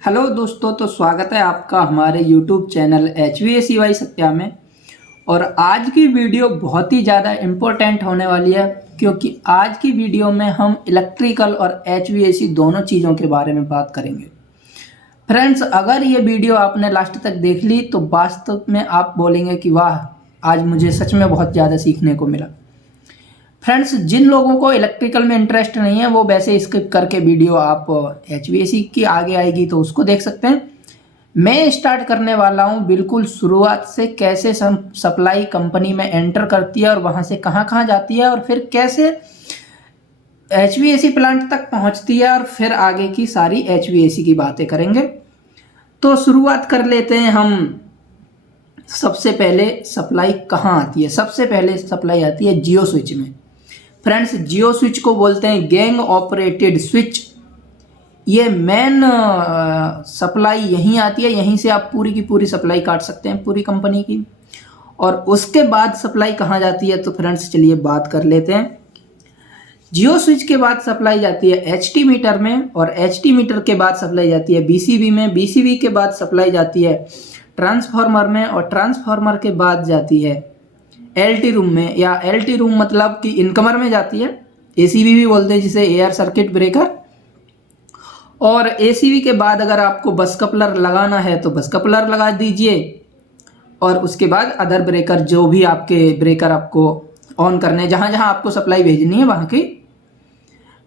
Hello दोस्तों, तो स्वागत है आपका हमारे यूट्यूब चैनल HVACY सत्या में। और आज की वीडियो बहुत ही ज़्यादा इम्पोर्टेंट होने वाली है, क्योंकि आज की वीडियो में हम इलेक्ट्रिकल और HVAC दोनों चीज़ों के बारे में बात करेंगे। फ्रेंड्स, अगर ये वीडियो आपने लास्ट तक देख ली तो वास्तव में आप बोलेंगे कि वाह, आज मुझे सच में बहुत ज़्यादा सीखने को मिला। फ्रेंड्स, जिन लोगों को इलेक्ट्रिकल में इंटरेस्ट नहीं है वो वैसे स्किप करके वीडियो आप HVAC की आगे आएगी तो उसको देख सकते हैं। मैं स्टार्ट करने वाला हूं बिल्कुल शुरुआत से, कैसे सप्लाई कंपनी में एंटर करती है और वहां से कहां कहां जाती है और फिर कैसे HVAC प्लांट तक पहुंचती है, और फिर आगे की सारी HVAC की बातें करेंगे। तो शुरुआत कर लेते हैं हम। सबसे पहले सप्लाई कहाँ आती है? सबसे पहले सप्लाई आती है जियो स्विच में। फ्रेंड्स, जियो स्विच को बोलते हैं गैंग ऑपरेटेड स्विच। ये मेन सप्लाई यहीं आती है, यहीं से आप पूरी की पूरी सप्लाई काट सकते हैं पूरी कंपनी की। और उसके बाद सप्लाई कहाँ जाती है तो फ्रेंड्स चलिए बात कर लेते हैं। जियो स्विच के बाद सप्लाई जाती है HT मीटर में, और HT मीटर के बाद सप्लाई जाती है BCB में, BCB के बाद सप्लाई जाती है ट्रांसफार्मर में, और ट्रांसफार्मर के बाद जाती है LT रूम में, या LT रूम मतलब कि इनकमर में जाती है। ACB भी बोलते हैं जिसे एयर सर्किट ब्रेकर। और ACB के बाद अगर आपको बस कपलर लगाना है तो बस कपलर लगा दीजिए, और उसके बाद अदर ब्रेकर, जो भी आपके ब्रेकर आपको ऑन करने, जहां जहां आपको सप्लाई भेजनी है वहां की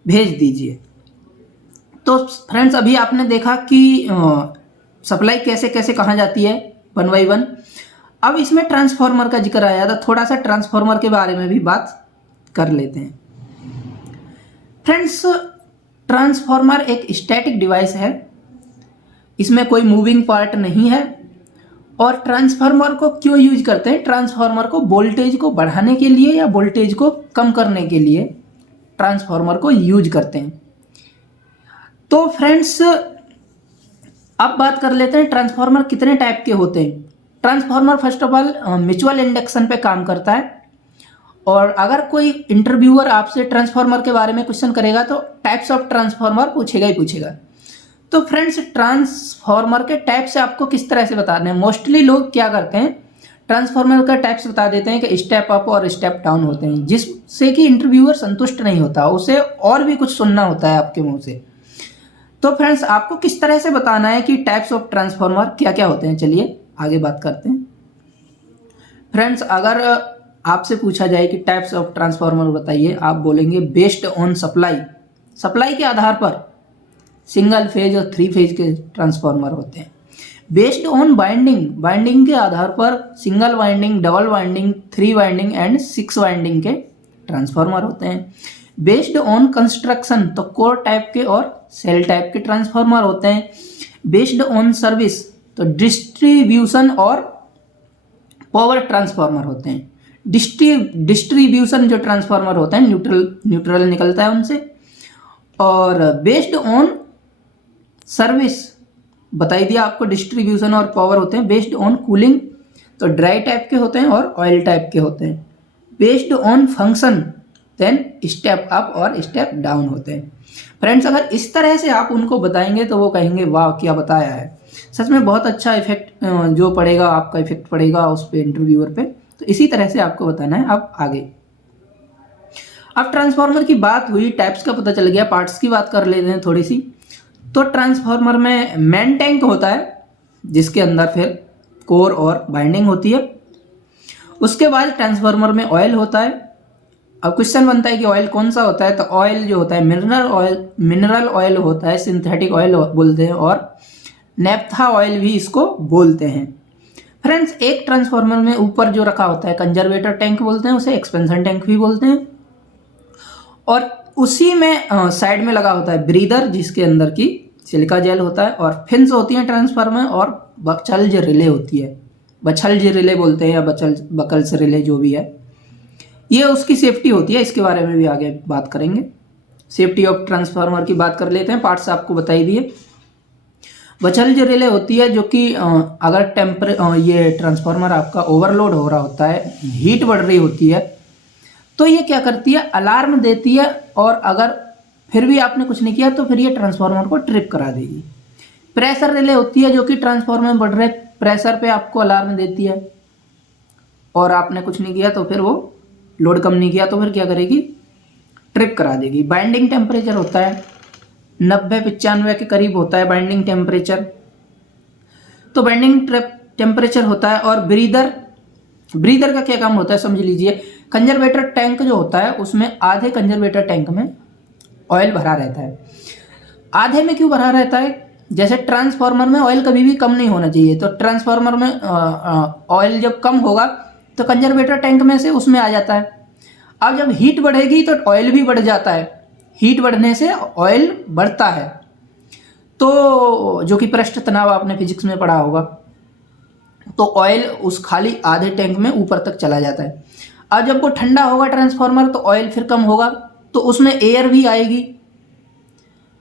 भेज दीजिए। तो फ्रेंड्स, अभी आपने देखा कि सप्लाई कैसे कैसे कहाँ जाती है, वन बाई वन। अब इसमें ट्रांसफार्मर का जिक्र आया था, थोड़ा सा ट्रांसफार्मर के बारे में भी बात कर लेते हैं। फ्रेंड्स, ट्रांसफार्मर एक स्टैटिक डिवाइस है, इसमें कोई मूविंग पार्ट नहीं है। और ट्रांसफार्मर को क्यों यूज करते हैं? ट्रांसफार्मर को वोल्टेज को बढ़ाने के लिए या वोल्टेज को कम करने के लिए ट्रांसफार्मर को यूज करते हैं। तो फ्रेंड्स, अब बात कर लेते हैं ट्रांसफार्मर कितने टाइप के होते हैं। Transformer first of all mutual induction पे काम करता है। और अगर कोई इंटरव्यूअर आपसे ट्रांसफार्मर के बारे में क्वेश्चन करेगा तो टाइप्स ऑफ ट्रांसफार्मर पूछेगा ही पूछेगा। तो फ्रेंड्स, ट्रांसफार्मर के टाइप से आपको किस तरह से बताने हैं? मोस्टली लोग क्या करते हैं, ट्रांसफार्मर का टाइप्स बता देते हैं कि स्टेप अप और स्टेप डाउन होते हैं, जिससे कि इंटरव्यूअर संतुष्ट नहीं होता, उसे और भी कुछ सुनना होता है आपके मुंह से। तो फ्रेंड्स, आपको किस तरह से बताना है कि टाइप्स ऑफ ट्रांसफार्मर क्या क्या होते हैं, चलिए आगे बात करते हैं। फ्रेंड्स, अगर आपसे पूछा जाए कि टाइप्स ऑफ ट्रांसफार्मर बताइए, आप बोलेंगे बेस्ड ऑन सप्लाई। सप्लाई के आधार पर सिंगल फेज और 3 फेज के ट्रांसफार्मर होते हैं। बेस्ड ऑन वाइंडिंग, वाइंडिंग के आधार पर single winding, double winding, 3 winding and 6 winding के ट्रांसफार्मर होते हैं। बेस्ड ऑन कंस्ट्रक्शन, तो कोर टाइप के और सेल टाइप के ट्रांसफार्मर होते हैं। बेस्ड ऑन सर्विस, तो डिस्ट्रीब्यूशन और पावर ट्रांसफार्मर होते हैं। डिस्ट्रीब्यूशन जो ट्रांसफार्मर होते हैं, न्यूट्रल निकलता है उनसे। और बेस्ड ऑन सर्विस बताई दिया आपको, डिस्ट्रीब्यूशन और पावर होते हैं। बेस्ड ऑन कूलिंग, तो ड्राई टाइप के होते हैं और ऑयल टाइप के होते हैं। Based on function, then step up और स्टेप डाउन होते हैं। फ्रेंड्स, अगर इस तरह से आप उनको बताएंगे तो वो कहेंगे वाह क्या बताया है। सच में बहुत अच्छा इफेक्ट जो पड़ेगा, आपका इफेक्ट पड़ेगा उस पे, इंटरव्यूअर पे। तो इसी तरह से आपको बताना है। अब आगे, अब ट्रांसफार्मर की बात हुई, टाइप्स का पता चल गया, पार्ट्स की बात कर लेते हैं थोड़ी सी। तो ट्रांसफार्मर में मेन टैंक होता है, जिसके अंदर फिर कोर और बाइंडिंग होती है। उसके बाद ट्रांसफार्मर में ऑयल होता है। अब क्वेश्चन बनता है कि ऑयल कौन सा होता है, तो ऑयल जो होता है मिनरल ऑयल होता है, सिंथेटिक ऑयल बोलते हैं, और नेप्था ऑयल भी इसको बोलते हैं। फ्रेंड्स, एक ट्रांसफार्मर में ऊपर जो रखा होता है कंजर्वेटर टैंक बोलते हैं, उसे एक्सपेंशन टैंक भी बोलते हैं। और उसी में साइड में लगा होता है ब्रीदर, जिसके अंदर की सिलिका जेल होता है, और फिन्स होती हैं ट्रांसफार्मर, और बचल्ज रिले होती है। बचल्ज रिले बोलते हैं या बकल्स रिले, जो भी है, ये उसकी सेफ्टी होती है। इसके बारे में भी आगे बात करेंगे। सेफ्टी ऑफ ट्रांसफार्मर की बात कर लेते हैं। पार्ट्स आपको बताई दिए। बचल्ज रिले होती है जो कि अगर ये ट्रांसफार्मर आपका ओवरलोड हो रहा होता है, हीट बढ़ रही होती है, तो ये क्या करती है, अलार्म देती है। और अगर फिर भी आपने कुछ नहीं किया तो फिर ये ट्रांसफार्मर को ट्रिप करा देगी। प्रेशर रिले होती है जो कि ट्रांसफार्मर में बढ़ रहे प्रेशर पे आपको अलार्म देती है, और आपने कुछ नहीं किया तो फिर वो लोड कम नहीं किया तो फिर क्या करेगी, ट्रिप करा देगी। बाइंडिंग टेम्परेचर होता है 90-95 के करीब होता है बाइंडिंग टेम्परेचर। तो बाइंडिंग टेम्परेचर होता है। और ब्रीदर का क्या काम होता है समझ लीजिए। कंजर्वेटर टैंक जो होता है उसमें आधे कंजर्वेटर टैंक में ऑयल भरा रहता है। आधे में क्यों भरा रहता है, जैसे ट्रांसफार्मर में ऑयल कभी भी कम नहीं होना चाहिए, तो ट्रांसफार्मर में ऑयल जब कम होगा तो कंजर्वेटर टैंक में से उसमें आ जाता है। अब जब हीट बढ़ेगी तो ऑयल भी बढ़ जाता है, हीट बढ़ने से ऑयल बढ़ता है, तो जो कि पृष्ठ तनाव आपने फिजिक्स में पढ़ा होगा। तो ऑयल उस खाली आधे टैंक में ऊपर तक चला जाता है। अब जब वो ठंडा होगा ट्रांसफार्मर तो ऑयल फिर कम होगा, तो उसमें एयर भी आएगी।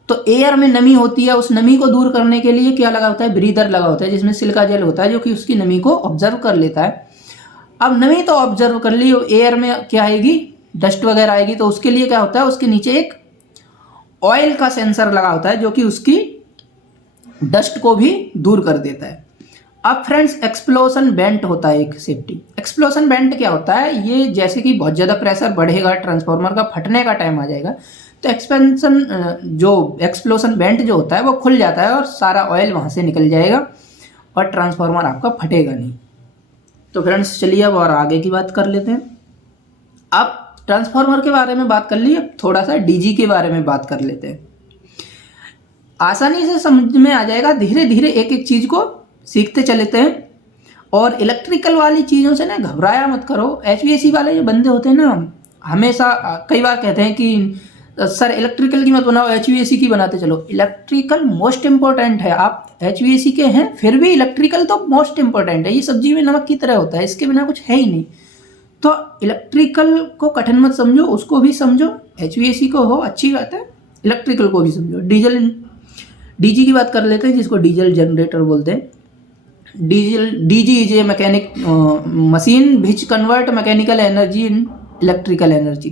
तो एयर में नमी होती है, उस नमी को दूर करने के लिए क्या लगा होता है, ब्रीदर लगा होता है, जिसमें सिलिका जेल होता है जो कि उसकी नमी को ऑब्जर्व कर लेता है। अब नमी तो ऑब्जर्व कर ली, एयर में क्या आएगी, डस्ट वगैरह आएगी, तो उसके लिए क्या होता है, उसके नीचे एक ऑयल का सेंसर लगा होता है जो कि उसकी डस्ट को भी दूर कर देता है। अब फ्रेंड्स एक्सप्लोजन वेंट होता है एक सेफ्टी। एक्सप्लोजन वेंट क्या होता है, ये जैसे कि बहुत ज़्यादा प्रेशर बढ़ेगा, ट्रांसफार्मर का फटने का टाइम आ जाएगा, तो एक्सप्लोजन वेंट जो होता है वो खुल जाता है और सारा ऑयल वहाँ से निकल जाएगा और ट्रांसफार्मर आपका फटेगा नहीं। तो फ्रेंड्स चलिए अब और आगे की बात कर लेते हैं। अब ट्रांसफार्मर के बारे में बात कर ली, अब थोड़ा सा डीजी के बारे में बात कर लेते हैं। आसानी से समझ में आ जाएगा, धीरे धीरे एक एक चीज़ को सीखते चलेते हैं। और इलेक्ट्रिकल वाली चीज़ों से ना घबराया मत करो। एचवीएसी वाले जो बंदे होते हैं ना, हमेशा कई बार कहते हैं कि सर इलेक्ट्रिकल की मत बनाओ, एचवीएसी की बनाते चलो। इलेक्ट्रिकल मोस्ट इंपॉर्टेंट है। आप एचवीएसी के हैं फिर भी इलेक्ट्रिकल तो मोस्ट इंपॉर्टेंट है। ये सब्जी में नमक की तरह होता है, इसके बिना कुछ है ही नहीं। तो इलेक्ट्रिकल को कठिन मत समझो, उसको भी समझो। एचवीएसी को हो अच्छी बात है, इलेक्ट्रिकल को भी समझो। डीजी की बात कर लेते हैं, जिसको डीजल जनरेटर बोलते हैं। DG is a mechanic machine which convert mechanical energy in electrical energy.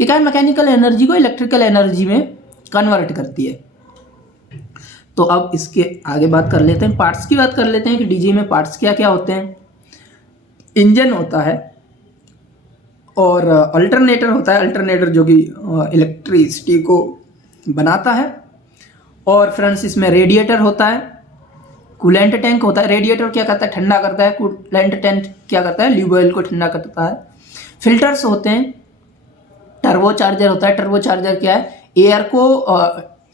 ये क्या है, मैकेनिकल एनर्जी को इलेक्ट्रिकल एनर्जी में कन्वर्ट करती है। तो अब इसके आगे बात कर लेते हैं, पार्ट्स की बात कर लेते हैं कि डीजी में पार्ट्स क्या क्या होते हैं। इंजन होता है और अल्टरनेटर होता है, अल्टरनेटर जो कि इलेक्ट्रिसिटी को बनाता है। और फ्रेंड्स इसमें रेडिएटर होता है, कूलेंट टैंक होता है। रेडिएटर क्या करता है, ठंडा करता है। कूलेंट टैंक क्या करता है, ल्यूब ऑयल को ठंडा करता है। फिल्टर्स होते हैं। टर्बो चार्जर होता है। टर्बो चार्जर क्या है, एयर को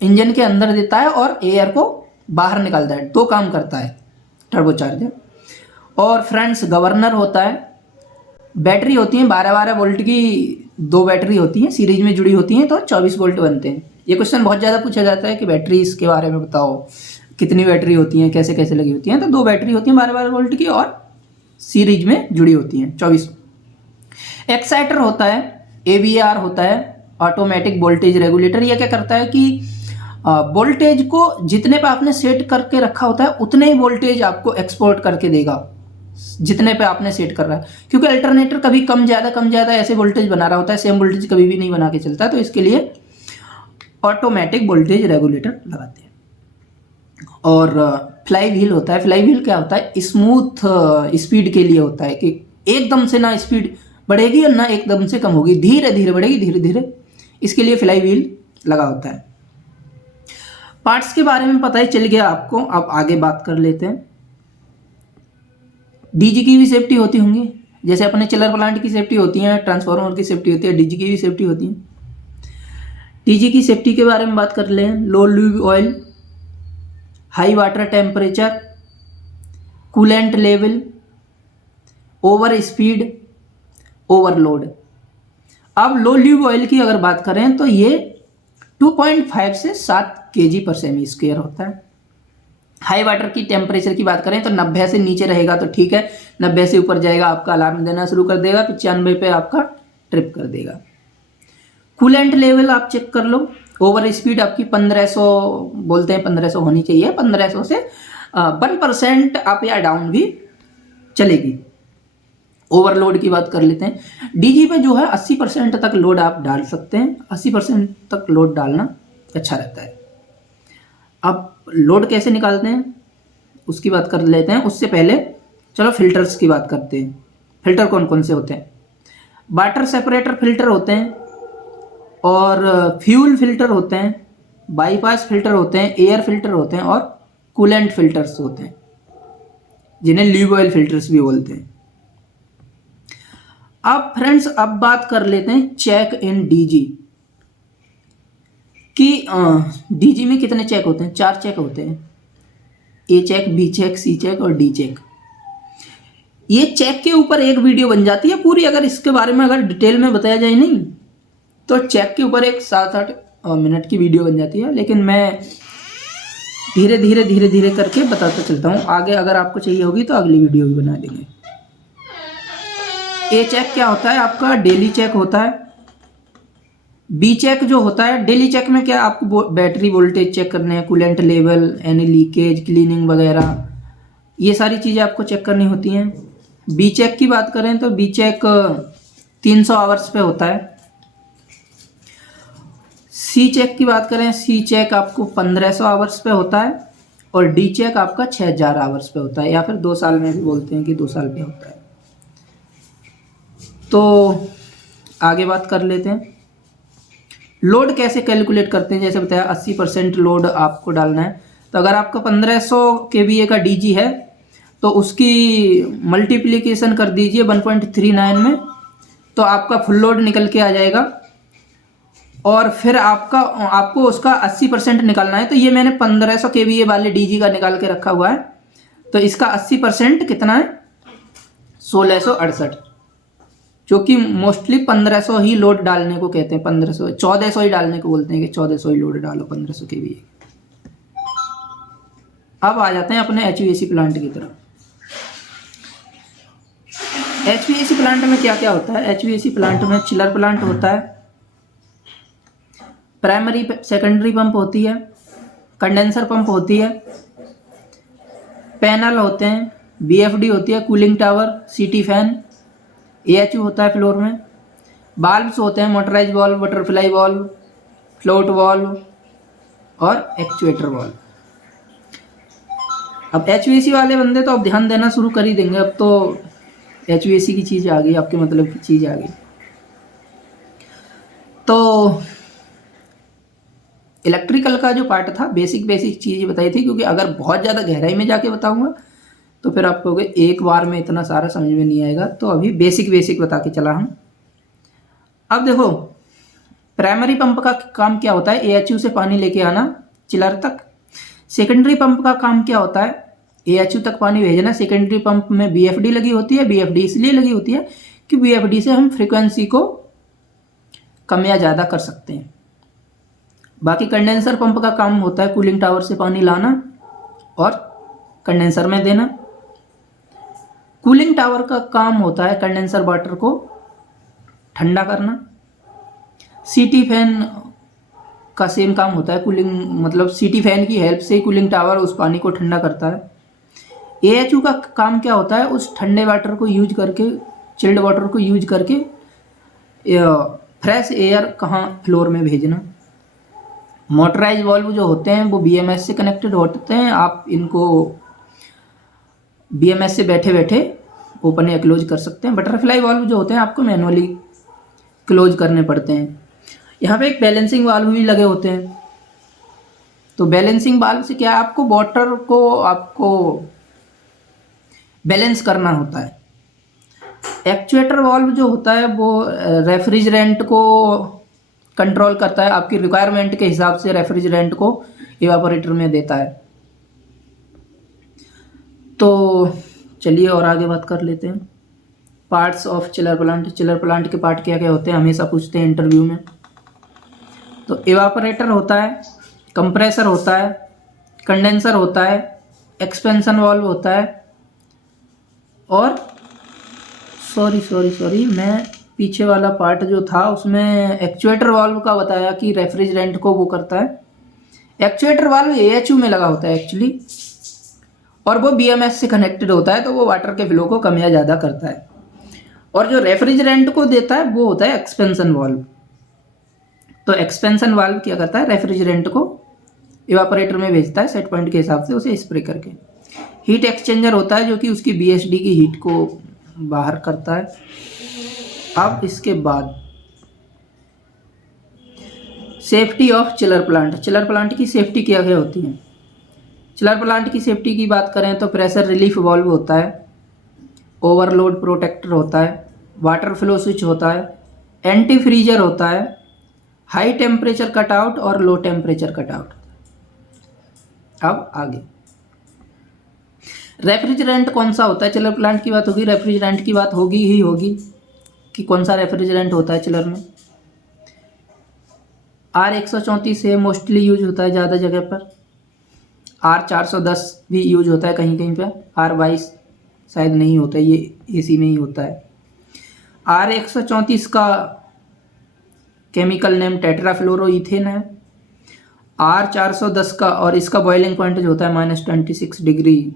इंजन के अंदर देता है और एयर को बाहर निकालता है, दो काम करता है टर्बो चार्जर। और फ्रेंड्स गवर्नर होता है। बैटरी होती हैं 12-12 वोल्ट की, 2 बैटरी होती हैं, सीरीज में जुड़ी होती हैं, तो 24 वोल्ट बनते हैं। ये क्वेश्चन बहुत ज़्यादा पूछा जाता है कि बैटरीज के बारे में बताओ, कितनी बैटरी होती हैं, कैसे कैसे लगी होती हैं। तो 2 बैटरी होती हैं 12-12 वोल्ट की और सीरीज में जुड़ी होती हैं 24। एक्साइटर होता है, AVR होता है, ऑटोमेटिक वोल्टेज रेगुलेटर। ये क्या करता है कि वोल्टेज को जितने पे आपने सेट करके रखा होता है उतने ही वोल्टेज आपको एक्सपोर्ट करके देगा, जितने पे आपने सेट कर रहा है। क्योंकि अल्टरनेटर कभी कम ज़्यादा ऐसे वोल्टेज बना रहा होता है, सेम वोल्टेज कभी भी नहीं बना के चलता, तो इसके लिए ऑटोमेटिक वोल्टेज रेगुलेटर लगाते हैं। और फ्लाई व्हील होता है। फ्लाई व्हील क्या होता है, स्मूथ स्पीड के लिए होता है कि एकदम से ना स्पीड बढ़ेगी और ना एकदम से कम होगी, धीरे धीरे बढ़ेगी, धीरे धीरे। इसके लिए फ्लाई व्हील लगा होता है। पार्ट्स के बारे में पता ही चल गया आपको। अब आगे बात कर लेते हैं। डीजी की भी सेफ्टी होती होंगी, जैसे अपने चिलर प्लांट की सेफ्टी होती है, ट्रांसफार्मर की सेफ्टी होती है, डीजी की भी सेफ्टी होती है। डीजी की सेफ्टी के बारे में बात कर लें, low lube oil, high water temperature, coolant level, over speed, overload. अब लो ल्यूब ऑयल की अगर बात करें तो ये 2.5 से 7 kg/semi² होता है। हाई वाटर की टेम्परेचर की बात करें तो 90 से नीचे रहेगा तो ठीक है, 90 से ऊपर जाएगा आपका अलार्म देना शुरू कर देगा, 95 पे आपका ट्रिप कर देगा। कूलेंट लेवल आप चेक कर लो। ओवर स्पीड आपकी 1500 बोलते हैं, 1500 होनी चाहिए। 1500 से 1% अप या डाउन भी चलेगी। ओवरलोड की बात कर लेते हैं। डीजी पे जो है 80% तक लोड आप डाल सकते हैं, 80% तक लोड डालना अच्छा रहता है। अब लोड कैसे निकालते हैं उसकी बात कर लेते हैं। उससे पहले चलो फिल्टर्स की बात करते हैं। फिल्टर कौन कौन से होते हैं? वाटर सेपरेटर फिल्टर होते हैं, और फ्यूल फिल्टर होते हैं, बाईपास फिल्टर होते हैं, एयर फिल्टर होते हैं, और कूलेंट फिल्टर्स होते हैं, जिन्हें ल्यूब ऑयल फिल्टर्स भी बोलते हैं। अब फ्रेंड्स, अब बात कर लेते हैं चेक इन डीजी कि डीजी में कितने चेक होते हैं? 4 चेक होते हैं, ए चेक, बी चेक, सी चेक और डी चेक। ये चेक के ऊपर एक वीडियो बन जाती है पूरी, अगर इसके बारे में अगर डिटेल में बताया जाए नहीं तो चेक के ऊपर एक 7-8 मिनट की वीडियो बन जाती है। लेकिन मैं धीरे धीरे करके बताता चलता हूँ। आगे अगर आपको चाहिए होगी तो अगली वीडियो भी बना देंगे। ए चेक क्या होता है? आपका डेली चेक होता है। बी चेक जो होता है, डेली चेक में क्या आपको बैटरी वोल्टेज चेक करने हैं, coolant level, any leakage, cleaning वगैरह, ये सारी चीज़ें आपको चेक करनी होती हैं। बी चेक की बात करें तो बी चेक 300 आवर्स पे होता है। सी चेक की बात करें, सी चेक आपको 1500 आवर्स पे होता है, और डी चेक आपका 6000 आवर्स पे होता है, या फिर 2 साल में भी बोलते हैं कि 2 साल पे होता है। तो आगे बात कर लेते हैं, लोड कैसे कैलकुलेट करते हैं। जैसे बताया 80% लोड आपको डालना है, तो अगर आपका 1500 kVA का डीजी है तो उसकी मल्टीप्लिकेशन कर दीजिए 1.39 में, तो आपका फुल लोड निकल के आ जाएगा। और फिर आपको उसका 80% निकालना है। तो ये मैंने 1500 kVA वाले डीजी का निकाल के रखा हुआ है, तो इसका 80% कितना है? 1668, जो कि मोस्टली 1500 ही लोड डालने को कहते हैं। 1500 1400 ही डालने को बोलते हैं कि 1400 ही लोड डालो 1500 kVA। अब आ जाते हैं अपने एचवीएसी प्लांट की तरफ। एचवीएसी प्लांट में क्या क्या होता है? एचवीएसी प्लांट में चिलर प्लांट होता है, प्राइमरी सेकेंडरी पंप होती है, कंडेंसर पंप होती है, पैनल होते हैं, बीएफडी होती है, कूलिंग टावर, सीटी फैन, एएचयू होता है फ्लोर में, बाल्ब्स होते हैं, motorise valve, butterfly valve, float valve और एक्चुएटर वाल्व। अब एचवीएसी वाले बंदे तो अब ध्यान देना शुरू कर ही देंगे। अब तो एचवीएसी की चीज़ आ गई, आपके मतलब की चीज़ आ गई। तो इलेक्ट्रिकल का जो पार्ट था, बेसिक चीज़ें बताई थी, क्योंकि अगर बहुत ज़्यादा गहराई में जाके बताऊंगा तो फिर आप कहोगे एक बार में इतना सारा समझ में नहीं आएगा। तो अभी बेसिक बता के चला हम। अब देखो, प्राइमरी पंप का काम क्या होता है? एएचयू से पानी लेके आना चिलर तक। सेकेंडरी पंप का काम क्या होता है? एएचयू तक पानी भेजना। सेकेंडरी पंप में बीएफडी लगी होती है। बीएफडी इसलिए लगी होती है कि बीएफडी से हम फ्रीक्वेंसी को कम या ज़्यादा कर सकते हैं। बाकी कंडेंसर पंप का काम होता है कूलिंग टावर से पानी लाना और कंडेंसर में देना। कूलिंग टावर का काम होता है कंडेंसर वाटर को ठंडा करना। सीटी फैन का सेम काम होता है, कूलिंग मतलब सीटी फैन की हेल्प से कूलिंग टावर उस पानी को ठंडा करता है। एएचयू का काम क्या होता है? उस ठंडे वाटर को यूज करके, चिल्ड वाटर को यूज करके फ्रेश एयर कहाँ फ्लोर में भेजना। मोटराइज वाल्व जो होते हैं वो बीएमएस से कनेक्टेड होते हैं। आप इनको बीएमएस से बैठे बैठे ओपन या क्लोज कर सकते हैं। बटरफ्लाई वाल्व जो होते हैं आपको मैनुअली क्लोज करने पड़ते हैं। यहाँ पे एक बैलेंसिंग वाल्व भी लगे होते हैं। तो बैलेंसिंग वाल्व से क्या है? आपको वाटर को आपको बैलेंस करना होता है। एक्चुएटर वाल्व जो होता है वो रेफ्रिजरेंट को कंट्रोल करता है, आपकी रिक्वायरमेंट के हिसाब से रेफ्रिजरेंट को इवापोरेटर में देता है। तो चलिए और आगे बात कर लेते हैं। Parts of chiller plant. Chiller plant के पार्ट क्या क्या होते हैं, हमेशा पूछते हैं इंटरव्यू में। तो इवापोरेटर होता है, कंप्रेसर होता है, कंडेंसर होता है, एक्सपेंशन वाल्व होता है, और सॉरी मैं पीछे वाला पार्ट जो था उसमें एक्चुएटर वाल्व का बताया कि रेफ्रिजरेंट को वो करता है। एक्चुएटर वाल्व एएचयू में लगा होता है एक्चुअली, और वो बीएमएस से कनेक्टेड होता है, तो वो वाटर के फ्लो को कम या ज़्यादा करता है। और जो रेफ्रिजरेंट को देता है वो होता है एक्सपेंशन वाल्व। तो एक्सपेंशन वाल्व क्या करता है? रेफ्रिजरेंट को इवापोरेटर में भेजता है सेट पॉइंट के हिसाब से उसे स्प्रे करके। हीट एक्सचेंजर होता है जो कि उसकी BHD की हीट को बाहर करता है। अब इसके बाद safety of chiller plant. Chiller plant की सेफ्टी क्या क्या होती है? चिलर प्लांट की सेफ्टी की बात करें तो प्रेशर रिलीफ वाल्व होता है, ओवरलोड प्रोटेक्टर होता है, वाटर फ्लो स्विच होता है, एंटी फ्रीजर होता है, हाई टेम्परेचर कटआउट और लो टेम्परेचर कटआउट। अब आगे रेफ्रिजरेंट कौन सा होता है? चिलर प्लांट की बात होगी, रेफ्रिजरेंट की बात होगी ही होगी कि कौन सा रेफ्रिजरेंट होता है चिलर में। R134 है, मोस्टली यूज होता है ज़्यादा जगह पर। R410 भी यूज होता है कहीं कहीं पे। R22 शायद नहीं होता है, ये AC में ही होता है। R134 का केमिकल नेम टेट्राफ्लोरोइथेन है। R410 का और इसका बॉइलिंग पॉइंट जो होता है -26 डिग्री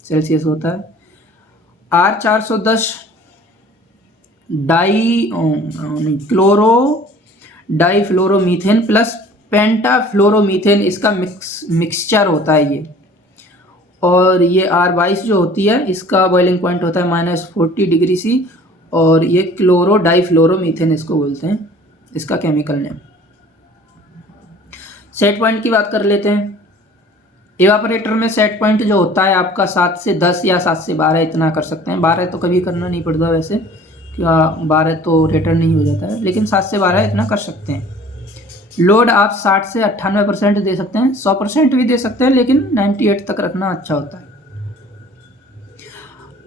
सेल्सियस होता है। R410 क्लोरो डाईफ्लोरोमीथेन प्लस पेंटाफ्लोरोमीथेन, इसका मिक्सचर होता है ये। और ये R22 जो होती है इसका बॉइलिंग पॉइंट होता है -40 डिग्री C, और ये क्लोरो डाईफ्लोरोमीथेन इसको बोलते हैं, इसका केमिकल नेम। सेट पॉइंट की बात कर लेते हैं। इवापोरेटर में सेट पॉइंट जो होता है आपका 7 से 10 या 7 से 12 इतना कर सकते हैं। 12 तो कभी करना नहीं पड़ता वैसे, क्या 12 तो रिटर्न नहीं हो जाता है, लेकिन 7 से 12 इतना कर सकते हैं। लोड आप 60 से 98% दे सकते हैं, 100% भी दे सकते हैं, लेकिन 98 तक रखना अच्छा होता है।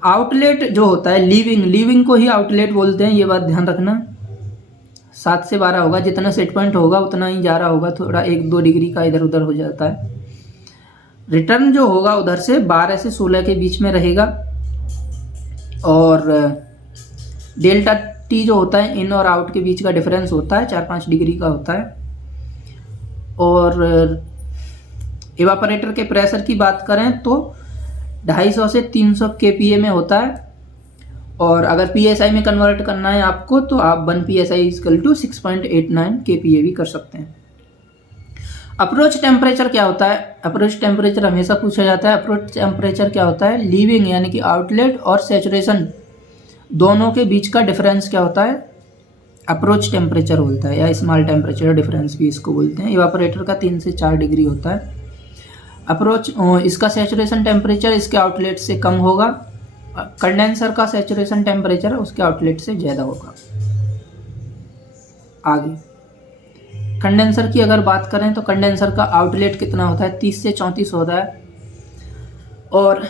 आउटलेट जो होता है लीविंग को ही आउटलेट बोलते हैं, ये बात ध्यान रखना। 7 से 12 होगा, जितना सेट पॉइंट होगा उतना ही जा रहा होगा, थोड़ा 1-2 डिग्री का इधर उधर हो जाता है। रिटर्न जो होगा उधर से 12 से 16 के बीच में रहेगा। और डेल्टा T जो होता है इन और आउट के बीच का डिफरेंस होता है, 4-5 डिग्री का होता है। और इवापोरेटर के प्रेशर की बात करें तो 250 से 300 kPa में होता है। और अगर PSI में कन्वर्ट करना है आपको तो आप 1 PSI = 6.89 kPa भी कर सकते हैं। अप्रोच टेम्परेचर क्या होता है? अप्रोच टेम्परेचर हमेशा पूछा जाता है। अप्रोच टेम्परेचर क्या होता है? लीविंग यानी कि आउटलेट और सैचुरेशन दोनों के बीच का डिफरेंस क्या होता है? अप्रोच टेम्परेचर बोलता है, या स्मॉल टेम्परेचर डिफरेंस भी इसको बोलते हैं। इवापोरेटर का 3 से 4 डिग्री होता है अप्रोच। इसका सैचुरेशन टेम्परेचर इसके आउटलेट से कम होगा। कंडेंसर का सैचुरेशन टेम्परेचर उसके आउटलेट से ज़्यादा होगा। आगे कंडेंसर की अगर बात करें तो कंडेंसर का आउटलेट कितना होता है? 30 से 34 होता है। और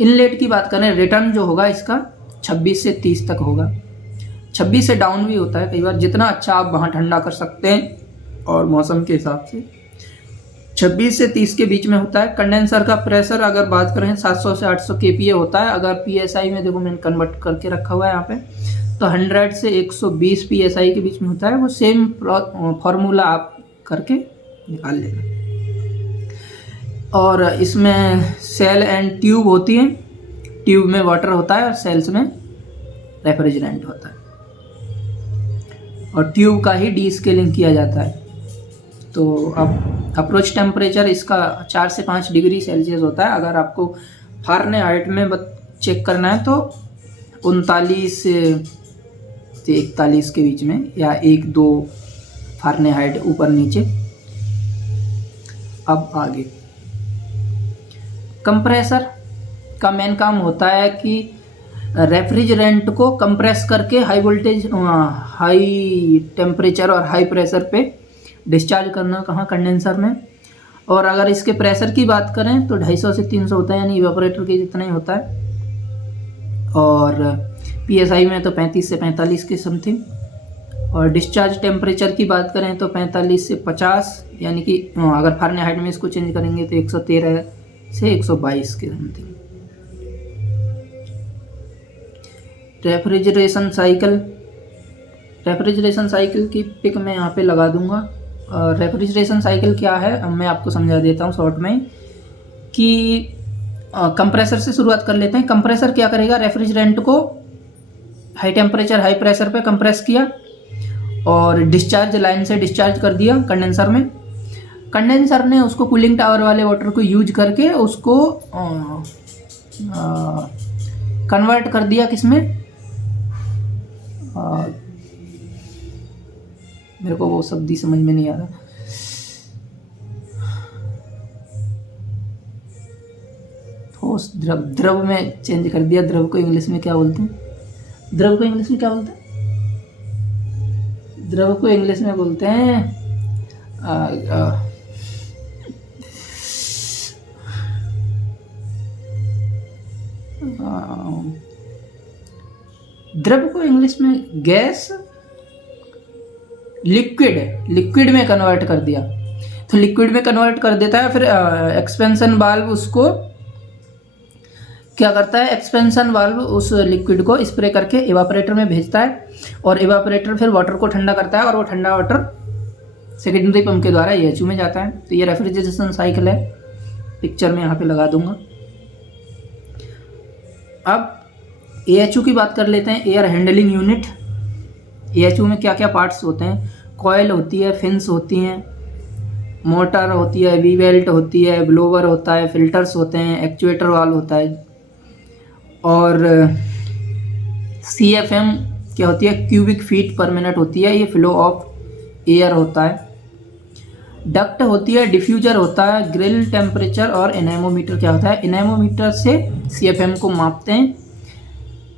इनलेट की बात करें, रिटर्न जो होगा इसका 26 से 30 तक होगा। 26 से डाउन भी होता है कई बार, जितना अच्छा आप वहाँ ठंडा कर सकते हैं और मौसम के हिसाब से 26 से 30 के बीच में होता है। कंडेंसर का प्रेशर अगर बात करें 700 से 800 kPa होता है। अगर PSI में देखो मैंने कन्वर्ट करके रखा हुआ है यहाँ पे, तो 100 से 120 PSI के बीच में होता है। वो सेम फॉर्मूला आप करके निकाल लेना। और इसमें सेल एंड ट्यूब होती है, ट्यूब में वाटर होता है और सेल्स में रेफ्रिजरेंट होता है। और ट्यूब का ही डीस्केलिंग किया जाता है। तो अब अप्रोच टेम्परेचर इसका 4 से 5 डिग्री सेल्सियस होता है। अगर आपको फ़ारेनहाइट में चेक करना है तो 39 से 41 के बीच में, या 1-2 फ़ारेनहाइट ऊपर नीचे। अब आगे कंप्रेसर का मेन काम होता है कि रेफ्रिजरेंट को कंप्रेस करके हाई वोल्टेज, हाई टेम्परेचर और हाई प्रेशर पे डिस्चार्ज करना, कहाँ? कंडेंसर में। और अगर इसके प्रेशर की बात करें तो 250 से 300 होता है, यानी इवेपोरेटर के जितना ही होता है। और PSI में तो 35 से 45 के समथिंग। और डिस्चार्ज टेम्परेचर की बात करें तो 45 से 50, यानी कि अगर फ़ारेनहाइट में इसको चेंज करेंगे तो 113 से 122 के समथिंग। रेफ्रिजरेशन साइकिल की पिक मैं यहाँ पे लगा दूंगा। रेफ्रिजरेशन साइकिल क्या है अब मैं आपको समझा देता हूँ शॉर्ट में, कि कंप्रेसर से शुरुआत कर लेते हैं। कंप्रेसर क्या करेगा? रेफ्रिजरेंट को हाई टेम्परेचर हाई प्रेशर पे कंप्रेस किया और डिस्चार्ज लाइन से डिस्चार्ज कर दिया कंडेंसर में। कंडेंसर ने उसको कूलिंग टावर वाले वाटर को यूज करके उसको कन्वर्ट कर दिया किसमें, मेरे को वो शब्द ही समझ में नहीं आ रहा, ठोस द्रव, द्रव में चेंज कर दिया। द्रव को इंग्लिश में क्या बोलते हैं, द्रव को इंग्लिश में क्या बोलते हैं, द्रव को इंग्लिश में बोलते हैं द्रव को इंग्लिश में गैस, लिक्विड में कन्वर्ट कर दिया। तो लिक्विड में कन्वर्ट कर देता है, फिर एक्सपेंशन वाल्व उसको क्या करता है, एक्सपेंशन वाल्व उस लिक्विड को स्प्रे करके इवापोरेटर में भेजता है और इवापोरेटर फिर वाटर को ठंडा करता है और वो ठंडा वाटर सेकेंडरी पंप के द्वारा AHU में जाता है। तो ये रेफ्रिजरेशन साइकिल है, पिक्चर में यहाँ पे लगा दूंगा। अब AHU की बात कर लेते हैं, एयर हैंडलिंग यूनिट। AHU में क्या क्या पार्ट्स होते हैं, कॉयल होती है, फिन्स होती हैं, मोटर होती है, वी बेल्ट होती है, ब्लोवर होता है, फिल्टर्स होते हैं, एक्चुएटर वाल्व होता है, और CFM क्या होती है, क्यूबिक फीट पर मिनट होती है, ये फ्लो ऑफ एयर होता है। डक्ट होती है, डिफ्यूजर होता है, ग्रिल टेम्परेचर और एनेमोमीटर क्या होता है, एनेमोमीटर से CFM को मापते हैं,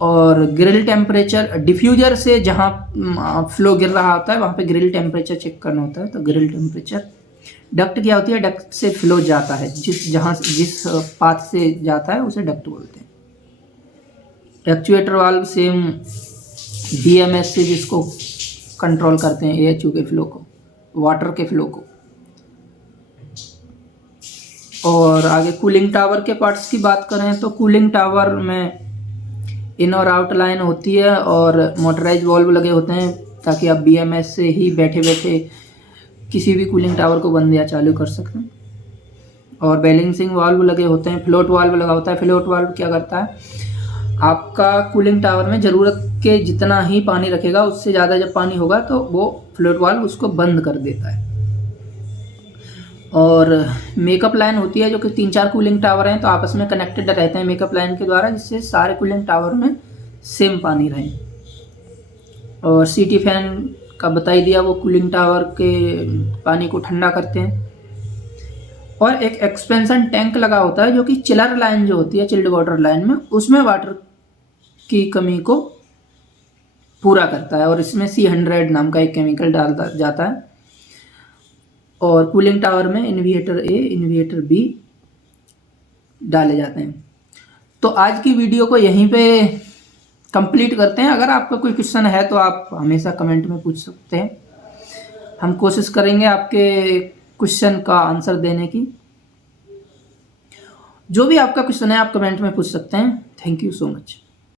और ग्रिल टेम्परेचर, डिफ्यूजर से जहाँ फ्लो गिर रहा होता है वहाँ पे ग्रिल टेम्परेचर चेक करना होता है, तो ग्रिल टेम्परेचर। डक्ट क्या होती है, डक्ट से फ्लो जाता है, जिस पाथ से जाता है उसे डक्ट बोलते हैं। एक्चुएटर वाल्व सेम DMS से जिसको कंट्रोल करते हैं AHU के फ्लो को, वाटर के फ्लो को। और आगे कूलिंग टावर के पार्ट्स की बात करें तो कूलिंग टावर में इन और आउट लाइन होती है और मोटराइज वाल्व लगे होते हैं, ताकि आप BMS से ही बैठे बैठे किसी भी कूलिंग टावर को बंद या चालू कर सकते हैं। और बैलेंसिंग वाल्व लगे होते हैं, फ्लोट वाल्व लगा होता है। फ्लोट वाल्व क्या करता है, आपका कूलिंग टावर में ज़रूरत के जितना ही पानी रखेगा, उससे ज़्यादा जब पानी होगा तो वो फ्लोट वाल्व उसको बंद कर देता है। और मेकअप लाइन होती है, जो कि 3-4 कूलिंग टावर हैं तो आपस में कनेक्टेड रहते हैं मेकअप लाइन के द्वारा, जिससे सारे कूलिंग टावर में सेम पानी रहे। और CT फैन का बता ही दिया, वो कूलिंग टावर के पानी को ठंडा करते हैं। और एक एक्सपेंशन टैंक लगा होता है, जो कि चिलर लाइन जो होती है, चिल्ड वाटर लाइन में, उसमें वाटर की कमी को पूरा करता है, और इसमें C100 नाम का एक केमिकल डाला जाता है। और कूलिंग टावर में इन्वर्टर A, इन्वर्टर B डाले जाते हैं। तो आज की वीडियो को यहीं पे कंप्लीट करते हैं। अगर आपका कोई क्वेश्चन है तो आप हमेशा कमेंट में पूछ सकते हैं, हम कोशिश करेंगे आपके क्वेश्चन का आंसर देने की। जो भी आपका क्वेश्चन है आप कमेंट में पूछ सकते हैं। Thank you so much.